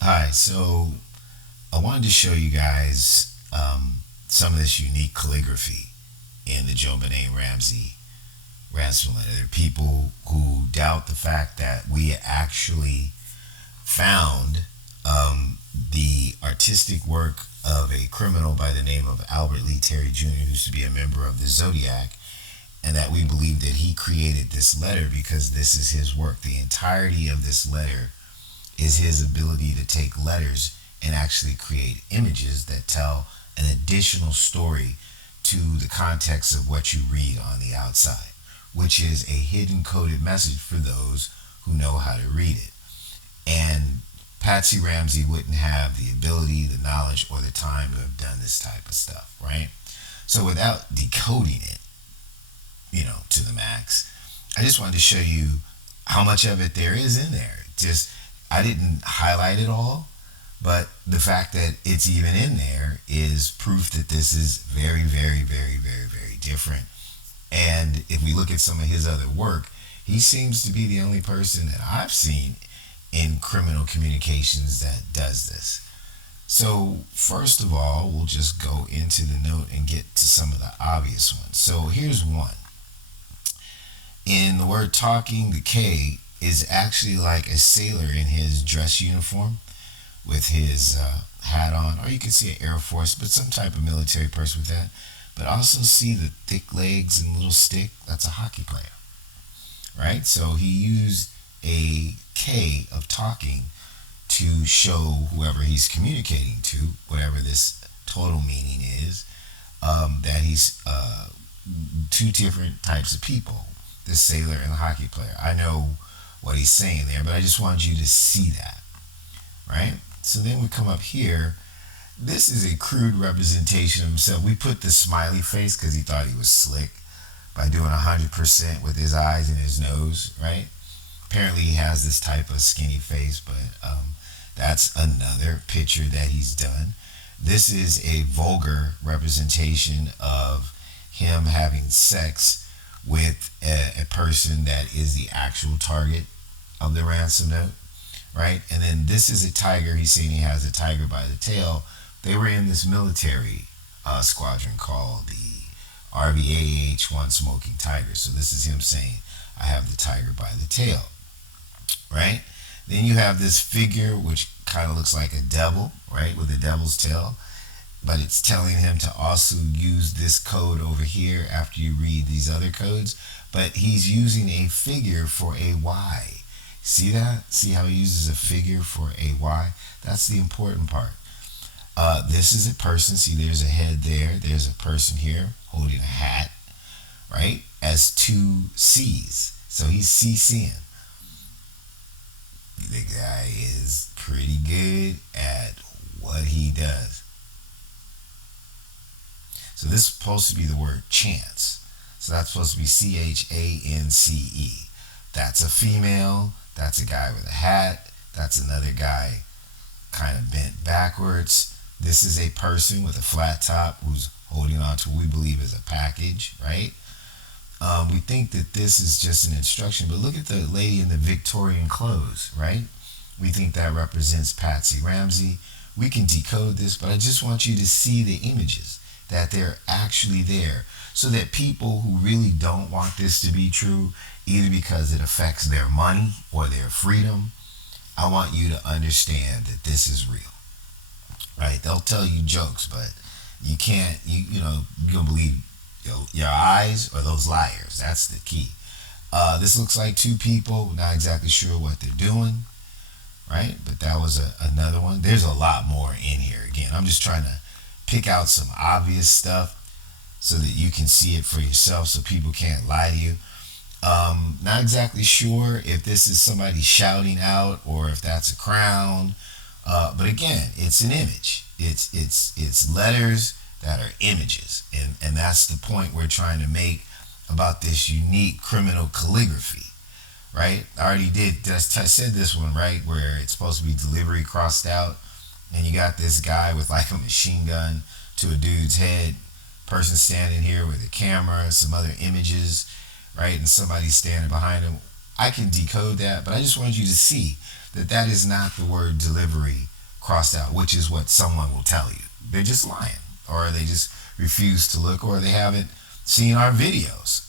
Hi, so I wanted to show you guys some of this unique calligraphy in the JBR Ransom Note. There are people who doubt the fact that we actually found the artistic work of a criminal by the name of Albert Lee Terry Jr., who used to be a member of the Zodiac, and that we believe that he created this letter because this is his work. The entirety of this letter is his ability to take letters and actually create images that tell an additional story to the context of what you read on the outside, which is a hidden coded message for those who know how to read it. And Patsy Ramsey wouldn't have the ability, the knowledge, or the time to have done this type of stuff, right? So without decoding it, to the max, I just wanted to show you how much of it there is in there. Just I didn't highlight it all, but the fact that it's even in there is proof that this is very, very, very, very, very different. And if we look at some of his other work, he seems to be the only person that I've seen in criminal communications that does this. So, first of all, we'll just go into the note and get to some of the obvious ones. So, here's one. In the word talking, the K is actually like a sailor in his dress uniform with his hat on, or you could see an Air Force, but some type of military person with that. But also see the thick legs and little stick. That's a hockey player, right? So he used a K of talking to show whoever he's communicating to, whatever this total meaning is, that he's two different types of people, the sailor and the hockey player. I know what he's saying there, but I just wanted you to see that, right? So then we come up here. This is a crude representation of himself. We put the smiley face because he thought he was slick by doing 100% with his eyes and his nose, right? Apparently he has this type of skinny face, but that's another picture that he's done. This is a vulgar representation of him having sex with a person that is the actual target of the ransom note, right? And then this is a tiger. He's saying he has a tiger by the tail. They were in this military squadron called the RVAH 1 Smoking Tiger. So this is him saying, I have the tiger by the tail, right? Then you have this figure which kind of looks like a devil, right, with a devil's tail. But it's telling him to also use this code over here after you read these other codes. But he's using a figure for a Y. See that? See how he uses a figure for a Y? That's the important part. This is a person. See, there's a head there. There's a person here holding a hat, right? As two C's. So he's CCing. The guy is pretty good at what he does. So this is supposed to be the word chance. So that's supposed to be CHANCE. That's a female. That's a guy with a hat. That's another guy kind of bent backwards. This is a person with a flat top who's holding on to what we believe is a package, right? We think that this is just an instruction, but look at the lady in the Victorian clothes, right? We think that represents Patsy Ramsey. We can decode this, but I just want you to see the images, that they're actually there, so that people who really don't want this to be true, either because it affects their money or their freedom, I want you to understand that this is real, right? They'll tell you jokes, but you can't, you don't believe your eyes or those liars. That's the key. This looks like two people, not exactly sure what they're doing, right? But that was another one. There's a lot more in here. Again, I'm just trying to pick out some obvious stuff so that you can see it for yourself so people can't lie to you. Not exactly sure if this is somebody shouting out or if that's a crown. But again, it's an image. It's letters that are images, and that's the point we're trying to make about this unique criminal calligraphy, right? I already said this one, right, where it's supposed to be delivery crossed out, and you got this guy with like a machine gun to a dude's head, person standing here with a camera, some other images, right, and somebody standing behind him. I can decode that, but I just wanted you to see that that is not the word delivery crossed out, which is what someone will tell you. They're just lying, or they just refuse to look, or they haven't seen our videos.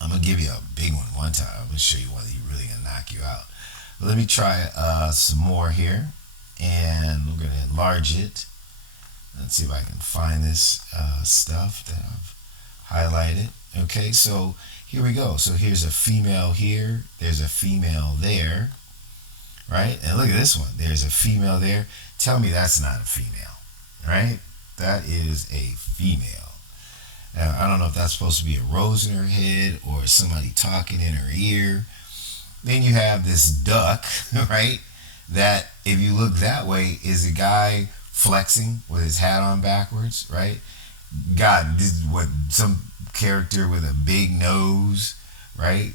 I'm gonna give you a big one time. I'm gonna show you one that you really gonna knock you out. But let me try some more here, and we're gonna enlarge it. Let's see if I can find this stuff that I've highlighted. Okay, so here we go. So here's a female here. There's a female there, right? And look at this one. There's a female there. Tell me that's not a female, right? That is a female. Now, I don't know if that's supposed to be a rose in her head or somebody talking in her ear. Then you have this duck, right? That, if you look that way, is a guy flexing with his hat on backwards, right? God, this is what some character with a big nose, right?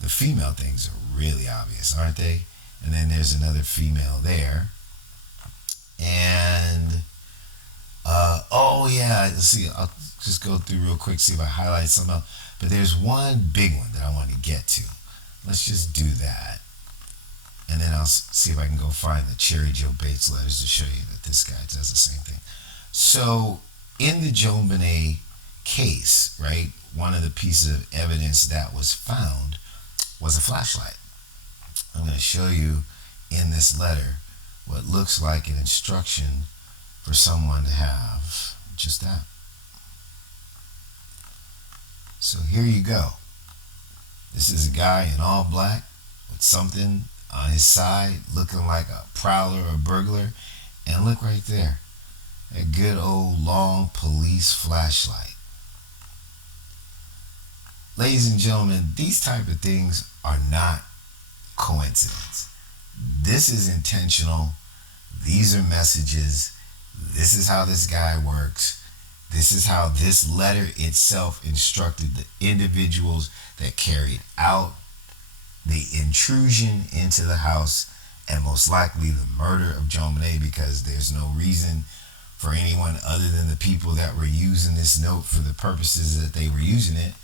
The female things are really obvious, aren't they? And then there's another female there. And oh yeah, let's see. I'll just go through real quick, see if I highlight some else. But there's one big one that I want to get to. Let's just do that, and then I'll see if I can go find the Cherry Joe Bates letters to show you that this guy does the same thing. So in the JonBenet case, right, one of the pieces of evidence that was found was a flashlight. I'm going to show you in this letter what looks like an instruction for someone to have just that. So here you go. This is a guy in all black with something on his side looking like a prowler or a burglar. And look right there, a good old long police flashlight. Ladies and gentlemen, these type of things are not coincidence. This is intentional. These are messages. This is how this guy works. This is how this letter itself instructed the individuals that carried out the intrusion into the house and most likely the murder of JonBenet, because there's no reason for anyone other than the people that were using this note for the purposes that they were using it,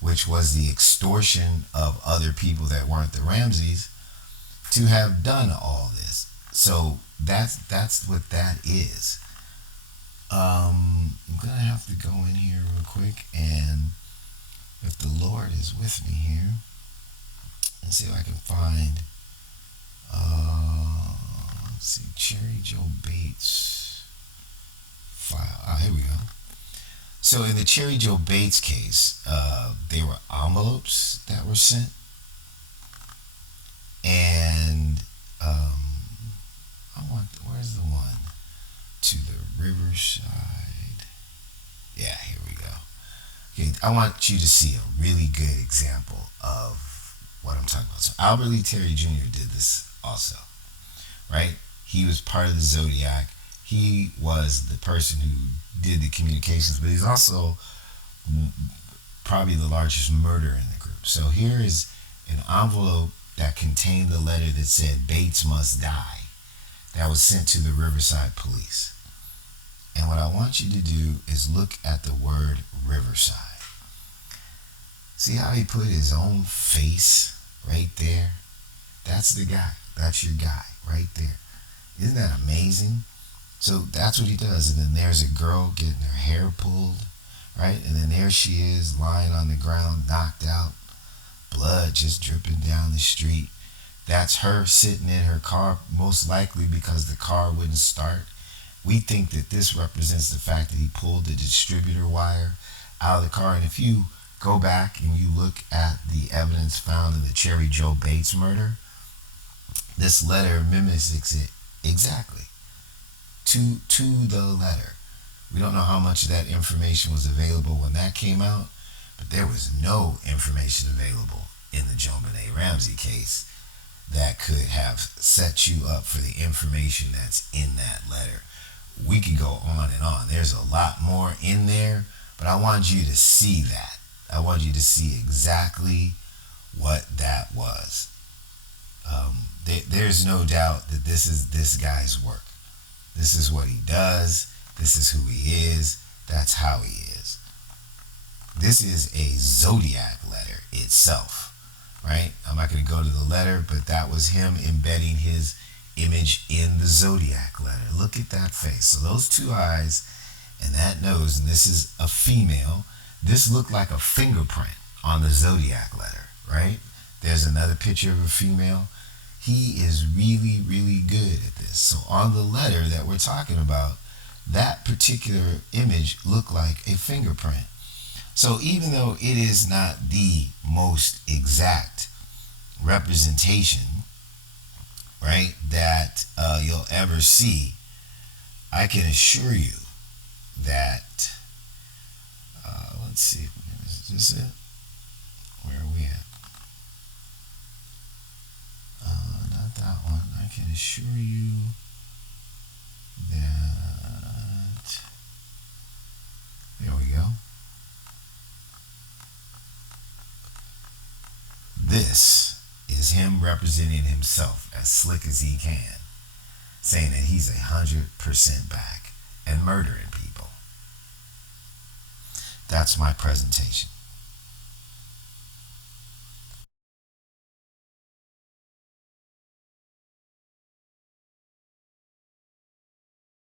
which was the extortion of other people that weren't the Ramseys, to have done all this. So that's what that is. I'm gonna have to go in here real quick, and if the Lord is with me here, and see if I can find let's see, Cherry Joe Bates file. Here we go. So in the Cherry Joe Bates case, there were envelopes that were sent, and where's the one to the Riverside? Yeah, here we go. Okay, I want you to see a really good example of what I'm talking about. So Albert Lee Terry Jr. did this also, right? He was part of the Zodiac. He was the person who did the communications, but he's also probably the largest murderer in the group. So here is an envelope that contained the letter that said Bates must die, that was sent to the Riverside police. And what I want you to do is look at the word Riverside. See how he put his own face right there? That's the guy. That's your guy right there. Isn't that amazing? So that's what he does. And then there's a girl getting her hair pulled, right? And then there she is lying on the ground, knocked out, blood just dripping down the street. That's her sitting in her car, most likely because the car wouldn't start. We think that this represents the fact that he pulled the distributor wire out of the car. And if you go back and you look at the evidence found in the Cherry Joe Bates murder, this letter mimics it exactly to the letter. We don't know how much of that information was available when that came out, but there was no information available in the JonBenet Ramsey case that could have set you up for the information that's in that letter. We could go on and on. There's a lot more in there, but I want you to see that. I want you to see exactly what that was. There's no doubt that this is this guy's work. This is what he does. This is who he is. That's how he is. This is a Zodiac letter itself. right? I'm not going to go to the letter, but that was him embedding his image in the zodiac letter. Look at that face. So those two eyes and that nose, and this is a female. This looked like a fingerprint on the zodiac letter, right? There's another picture of a female. He is really, really good at this. So on the letter that we're talking about, that particular image looked like a fingerprint. So even though it is not the most exact representation, right, that you'll ever see, I can assure you that, let's see, is this it? Where are we at? Not that one. I can assure you that, there we go. This is him representing himself as slick as he can, saying that he's 100% back and murdering people. That's my presentation.